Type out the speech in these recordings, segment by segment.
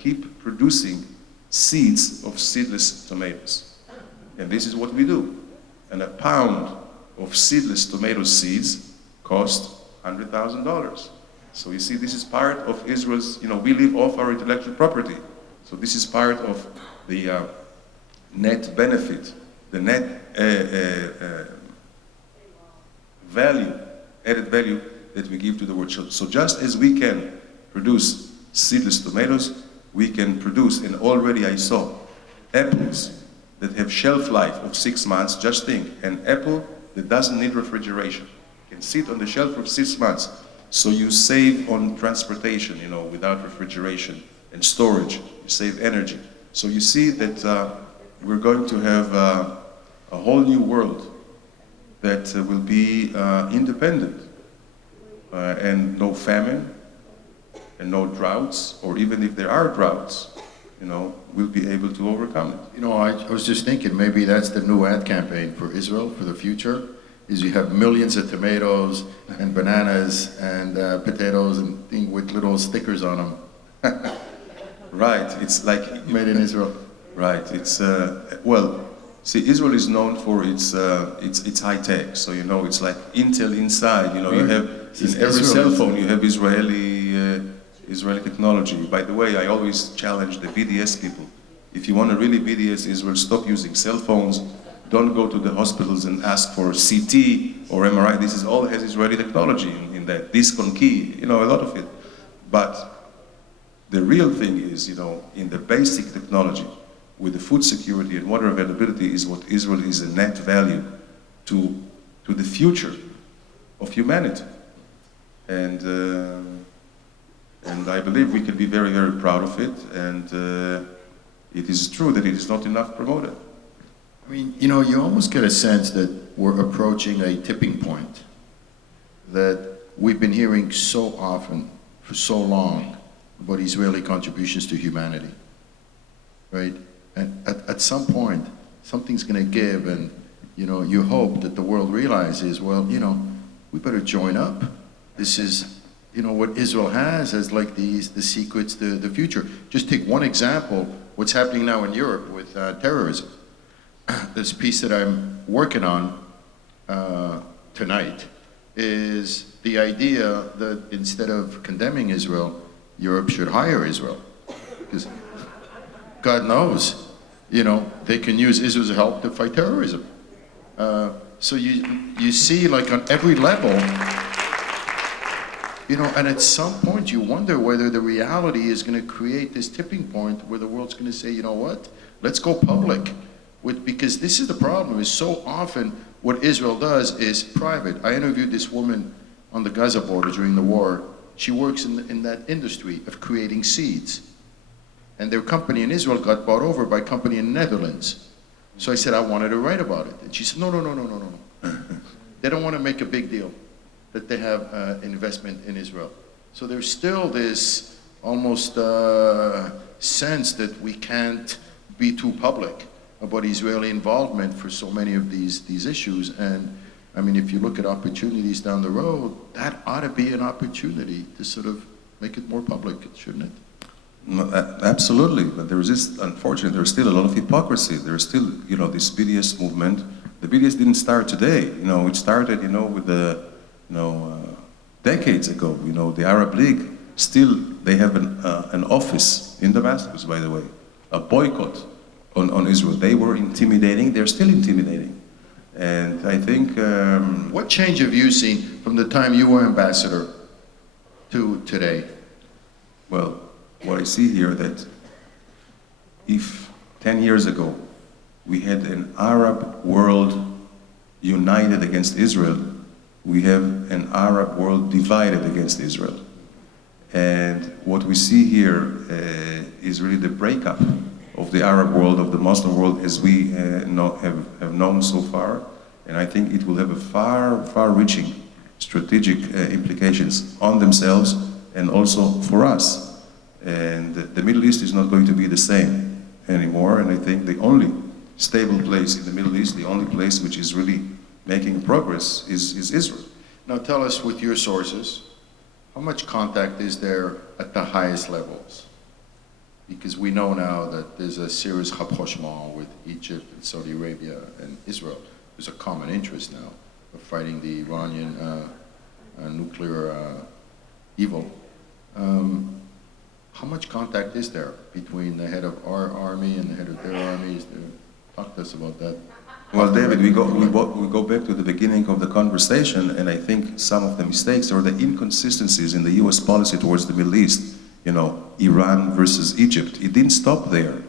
keep producing seeds of seedless tomatoes. And this is what we do. And a pound of seedless tomato seeds cost $100,000. So you see, this is part of Israel's, we live off our intellectual property. So this is part of the net benefit, the net value, added value that we give to the world. So just as we can produce seedless tomatoes, we can produce, and already I saw, apples that have shelf life of 6 months. Just think, an apple that doesn't need refrigeration can sit on the shelf for 6 months. So you save on transportation, without refrigeration and storage. You save energy. So you see that we're going to have a whole new world that will be independent and no famine and no droughts, or even if there are droughts, we'll be able to overcome it. I was just thinking maybe that's the new ad campaign for Israel for the future, is you have millions of tomatoes and bananas and potatoes and things with little stickers on them. Right, it's like... Made in Israel. Right, it's, see, Israel is known for its high tech. So, it's like Intel inside, Right. You have, in every cell phone, you have Israeli technology. By the way, I always challenge the BDS people. If you want to really BDS Israel, stop using cell phones. Don't go to the hospitals and ask for CT or MRI. This is all has Israeli technology in that. Disc on key, a lot of it. But the real thing is, in the basic technology, with the food security and water availability, is what Israel is a net value to the future of humanity. And I believe we can be very, very proud of it. And it is true that it is not enough promoted. I mean, you almost get a sense that we're approaching a tipping point that we've been hearing so often for so long about Israeli contributions to humanity, right? And at some point, something's going to give, and you hope that the world realizes, well, we better join up. This is, what Israel has as like the secrets to the future. Just take one example, what's happening now in Europe with terrorism. This piece that I'm working on tonight is the idea that instead of condemning Israel, Europe should hire Israel. Because God knows, they can use Israel's help to fight terrorism. So you see, like on every level, and at some point you wonder whether the reality is going to create this tipping point where the world's going to say, you know what, let's go public. Because this is the problem, is so often what Israel does is private. I interviewed this woman on the Gaza border during the war. She works in that industry of creating seeds. And their company in Israel got bought over by a company in the Netherlands. So I said, I wanted to write about it. And she said, no. They don't want to make a big deal that they have an investment in Israel. So there's still this almost sense that we can't be too public about Israeli involvement for so many of these issues. And I mean, if you look at opportunities down the road, that ought to be an opportunity to sort of make it more public, shouldn't it? No, absolutely, but there is this, unfortunately, there's still a lot of hypocrisy. There's still, this BDS movement. The BDS didn't start today. It started, with the, decades ago. The Arab League, still, they have an office in Damascus, by the way, a boycott on Israel. They were intimidating, they're still intimidating. And I think... what change have you seen from the time you were ambassador to today? Well, what I see here that if 10 years ago we had an Arab world united against Israel, we have an Arab world divided against Israel. And what we see here is really the breakup of the Arab world, of the Muslim world, as we have known so far. And I think it will have a far-reaching strategic implications on themselves and also for us. And the Middle East is not going to be the same anymore. And I think the only stable place in the Middle East, the only place which is really making progress is Israel. Now tell us, with your sources, how much contact is there at the highest levels? because we know now that there's a serious rapprochement with Egypt and Saudi Arabia and Israel. There's a common interest now of fighting the Iranian nuclear evil. How much contact is there between the head of our army and the head of their armies? Talk to us about that. Well, David, we go back to the beginning of the conversation, and I think some of the mistakes or the inconsistencies in the U.S. policy towards the Middle East, you know, Iran versus Egypt, it didn't stop there.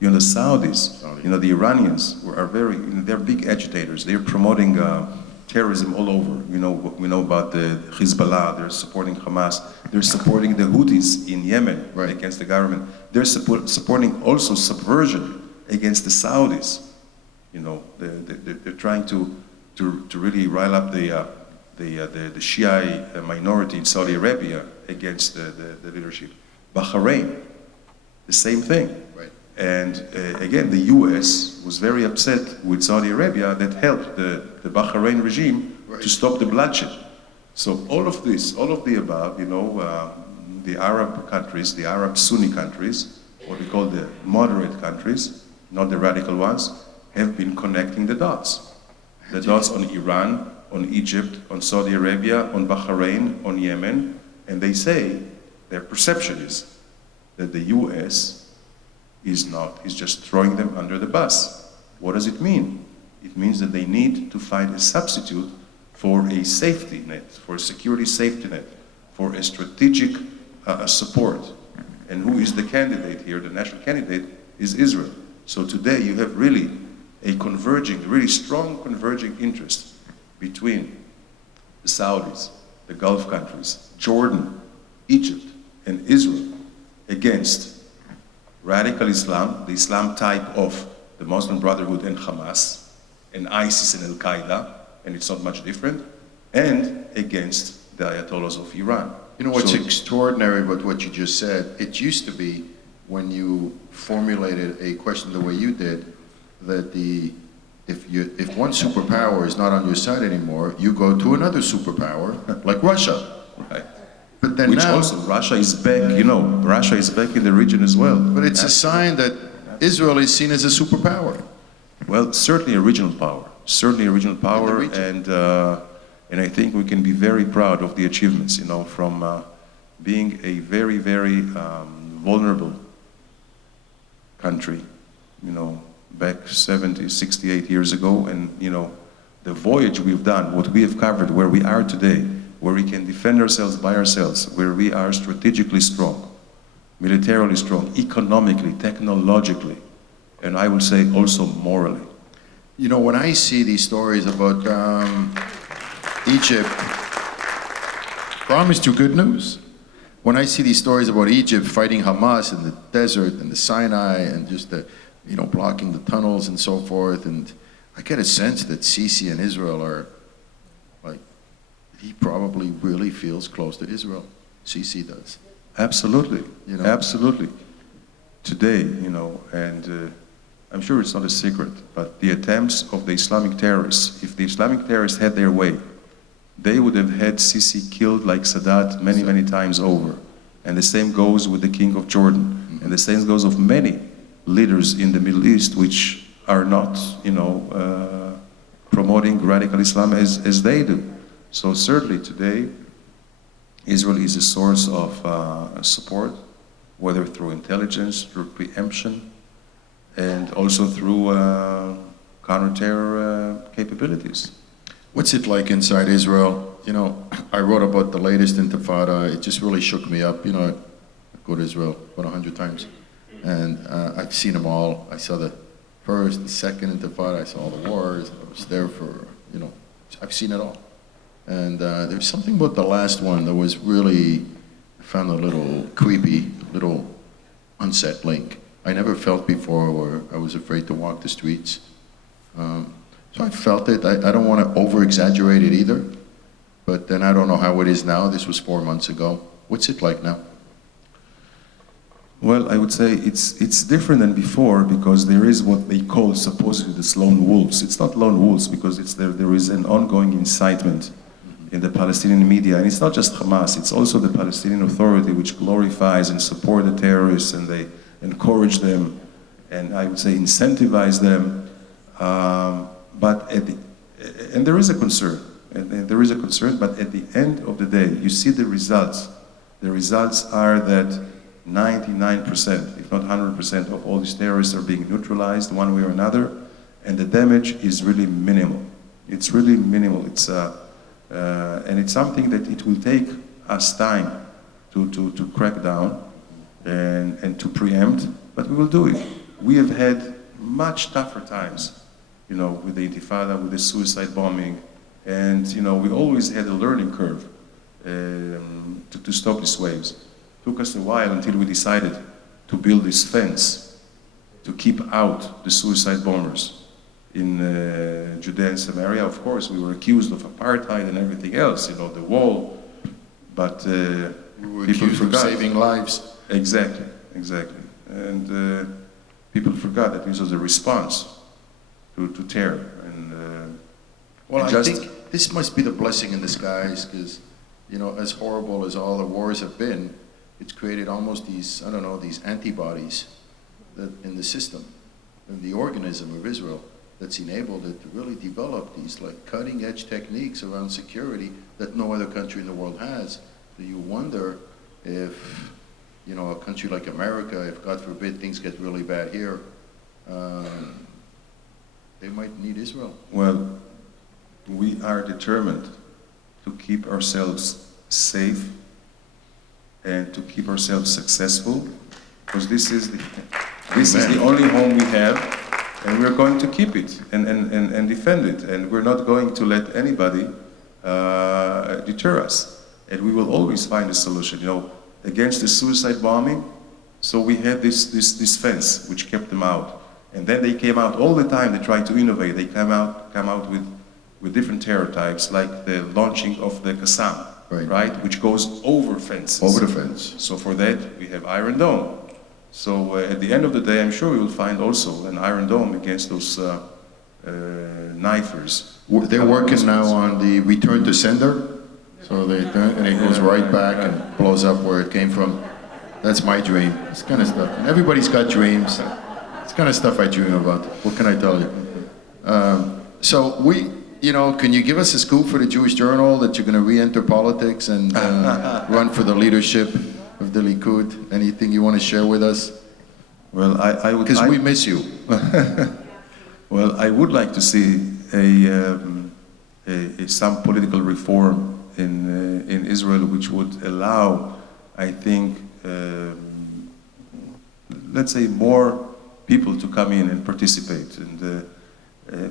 You know, the Saudis, you know, the Iranians are very, they're big agitators. They're promoting terrorism all over. You know, we know about the Hezbollah, they're supporting Hamas, they're supporting the Houthis in Yemen against the government. They're supporting also subversion against the Saudis. You know, they're trying to really rile up the Shia minority in Saudi Arabia against the leadership. Bahrain, the same thing. Right. And again, the U.S. was very upset with Saudi Arabia that helped the Bahrain regime to stop the bloodshed. So all of this, all of the above, you know, the Arab countries, the Arab Sunni countries, what we call the moderate countries, not the radical ones, have been connecting the dots. The dots on Iran, on Egypt, on Saudi Arabia, on Bahrain, on Yemen, and they say, their perception is that the U.S. is just throwing them under the bus. What does it mean? It means that they need to find a substitute for a safety net, for a security safety net, for a strategic support. And who is the candidate here? The national candidate is Israel. So today you have really a converging, really strong converging interest between the Saudis, the Gulf countries, Jordan, Egypt, and Israel against radical Islam, the Islam type of the Muslim Brotherhood and Hamas, and ISIS and Al-Qaeda, and it's not much different, and against the Ayatollahs of Iran. You know what's extraordinary about what you just said? It used to be, when you formulated a question the way you did, that if one superpower is not on your side anymore, you go to another superpower, like Russia. Right. But then Which now, also, Russia is back, you know, Russia is back in the region as well. but it's a sign that Israel is seen as a superpower. Well, certainly a regional power, region. And I think we can be very proud of the achievements, you know, from being a very, very vulnerable country, you know, back 70, 68 years ago, and, you know, the voyage we've done, what we have covered, where we are today, where we can defend ourselves by ourselves, where we are strategically strong, militarily strong, economically, technologically, and I would say also morally. You know, when I see these stories about Egypt, promise you good news. When I see these stories about Egypt fighting Hamas in the desert and the Sinai and just the, you know, blocking the tunnels and so forth, and I get a sense that Sisi and Israel are, like, he probably really feels close to Israel. Sisi does. Absolutely, You know? absolutely. Today, you know, and I'm sure it's not a secret, but the attempts of the Islamic terrorists, if the Islamic terrorists had their way, they would have had Sisi killed like Sadat many, many times over. And the same goes with the King of Jordan. And the same goes of many leaders in the Middle East which are not, you know, promoting radical Islam as they do. So certainly today, Israel is a source of support, whether through intelligence, through preemption, and also through counter-terror capabilities. What's it like inside Israel? You know, I wrote about the latest Intifada. It just really shook me up. You know, I go to Israel about 100 times. And I've seen them all. I saw the first, the second Intifada. I saw all the wars. I was there for, you know, I've seen it all. And there's something about the last one that was really, I found a little creepy, a little unsettling. I never felt before where I was afraid to walk the streets. So I felt it. I don't want to over-exaggerate it either. But then I don't know how it is now. This was 4 months ago. What's it like now? Well, I would say it's different than before because there is what they call supposedly the lone wolves. It's not lone wolves because there is an ongoing incitement in the Palestinian media. And it's not just Hamas, it's also the Palestinian Authority which glorifies and supports the terrorists, and encourage them, and I would say incentivize them. But and there is a concern, and there is a concern. But at the end of the day, you see the results. The results are that 99%, if not 100%, of all these terrorists are being neutralized one way or another, and the damage is really minimal. It's really minimal. It's and it's something that it will take us time to crack down and to preempt, but we will do it. We have had much tougher times, with the Intifada, with the suicide bombing, and we always had a learning curve to stop these waves. It took us a while until we decided to build this fence to keep out the suicide bombers in Judea and Samaria. Of course, we were accused of apartheid and everything else, the wall, but We were people accused of forgot. saving lives. Exactly. And people forgot that this was a response to terror. And Well, and I just- think this must be the blessing in disguise, because, as horrible as all the wars have been, it's created almost these antibodies that in the system, in the organism of Israel, that's enabled it to really develop these cutting-edge techniques around security that no other country in the world has. So you wonder if, a country like America, if God forbid things get really bad here, they might need Israel. Well, we are determined to keep ourselves safe and to keep ourselves successful, because this is the only home we have, and we're going to keep it and defend it, and we're not going to let anybody deter us. And we will always find a solution, against the suicide bombing. So we had this fence which kept them out, and then they came out all the time. They tried to innovate. They come out with different terror types, like the launching of the Qassam, right, which goes over fences. Over the fence. So for that we have Iron Dome. So at the end of the day, I'm sure we will find also an Iron Dome against those knifers. They're working now on the return to sender. So they turn, and it goes right back and blows up where it came from. That's my dream. This kind of stuff. And everybody's got dreams. It's kind of stuff I dream about. What can I tell you? So can you give us a scoop for the Jewish Journal that you're going to re-enter politics and run for the leadership of the Likud? Anything you want to share with us? Well, I would... Because we miss you. Well, I would like to see some political reform in Israel, which would allow, I think, let's say, more people to come in and participate. And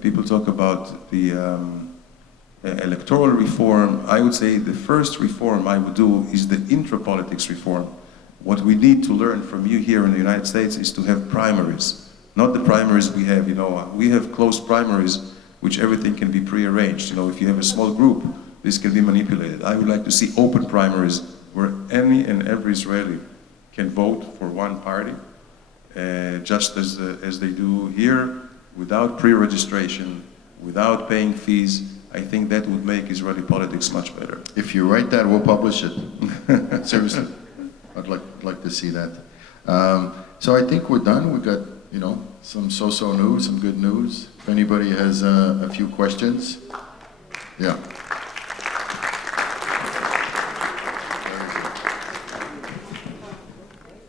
people talk about the electoral reform. I would say the first reform I would do is the intra-politics reform. What we need to learn from you here in the United States is to have primaries, not the primaries we have. We have closed primaries, which everything can be prearranged. If you have a small group, this can be manipulated. I would like to see open primaries where any and every Israeli can vote for one party, just as they do here, without pre-registration, without paying fees. I think that would make Israeli politics much better. If you write that, we'll publish it. Seriously, I'd like to see that. So I think we're done. We've got some so-so news, some good news. If anybody has a few questions, yeah.